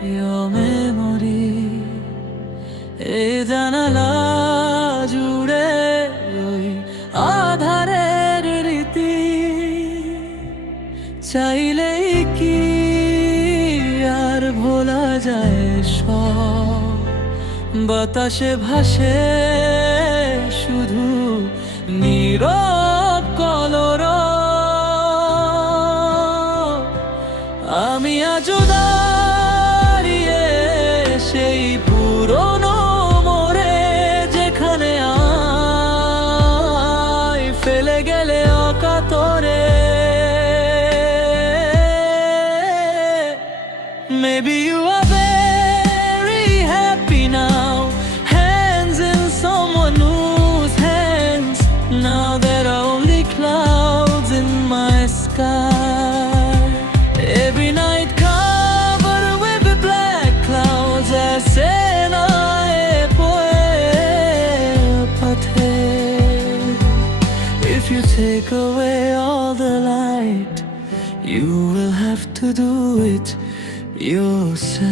your memory এই জানালা জুড়ে ওই আধারের রীতি চাইলেই কি আর ভোলা যায় সব বাতাসে ভাসে শুধু নীরব কলরব আমি আজও দাঁড়িয়ে সেই পুরনো মোড়ে যেখানে আয় ফেলে গেলে অকাতরে Maybe you are very happy now, hands in someone whose hands. Now there are only clouds in my sky. Every night covered with the black clouds as senae pathe. If you take away all the light, you will have to do it yourself.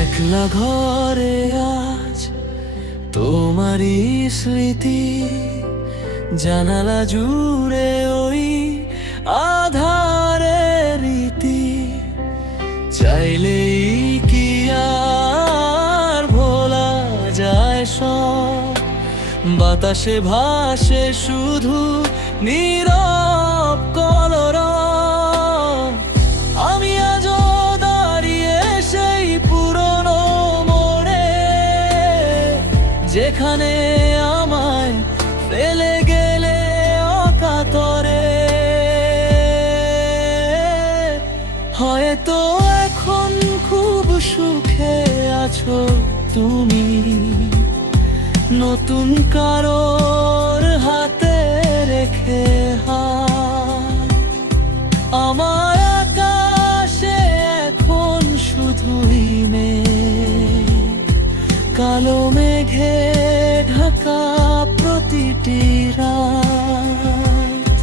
একলা ঘরে আজ তোমারই স্মৃতি জানালা জুড়ে ওই আধারের রীতি চাইলেই কি আর ভোলা যায় সব বাতাসে ভাসে শুধু নীরব কলরব আমি আজও দাঁড়িয়ে সেই পুরনো মোড়ে যেখানে আমায় ফেলে গেলে অকাতরে হয়তো এখন খুব সুখে আছো তুমি নতুন কারোর হাতে রেখে হাত আমার আকাশে এখন শুধুই মেঘ কালো মেঘে ঢাকা প্রতিটি রাত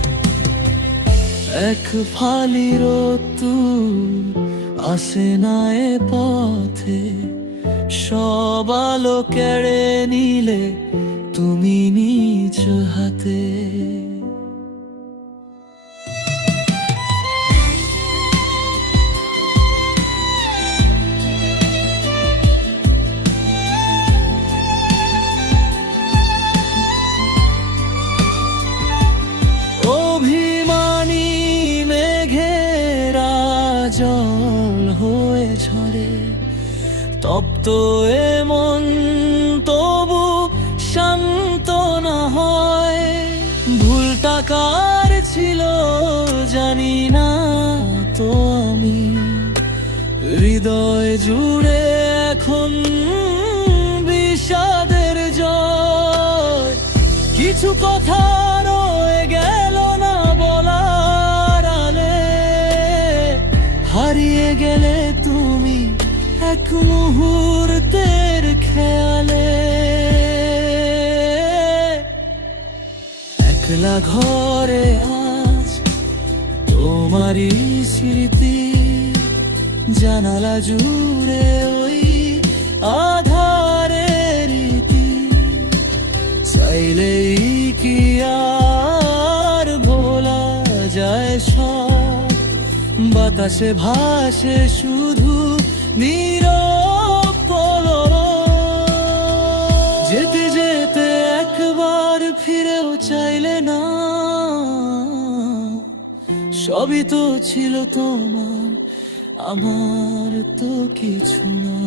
এক ফালি রোদ্দুর আসে না এ পথে সব আলো কেড়ে নিলে তুমি নিজ হাতে অভিমানী মেঘেরা জল হয়ে ঝরে তপ্ত এমন তবু শান্ত না হয় ভুলটা কার ছিল জানি না তো আমি হৃদয় জুড়ে এখন বিষাদের জয় কিছু কথা রয়ে গেল না বলার আলে হারিয়ে গেলে তুমি এক মুহূর্তের খেয়ালে একলা ঘরে আজ তোমারই স্মৃতি জানালা জুড়ে ওই আধারের রীতি চাইলেই কি আর ভোলা যায় সব বাতাসে ভাসে শুধু নীরব কলরব যেতে যেতে একবার ফিরেও চাইলে না সবই তো ছিল তোমার আমার তো কিছু না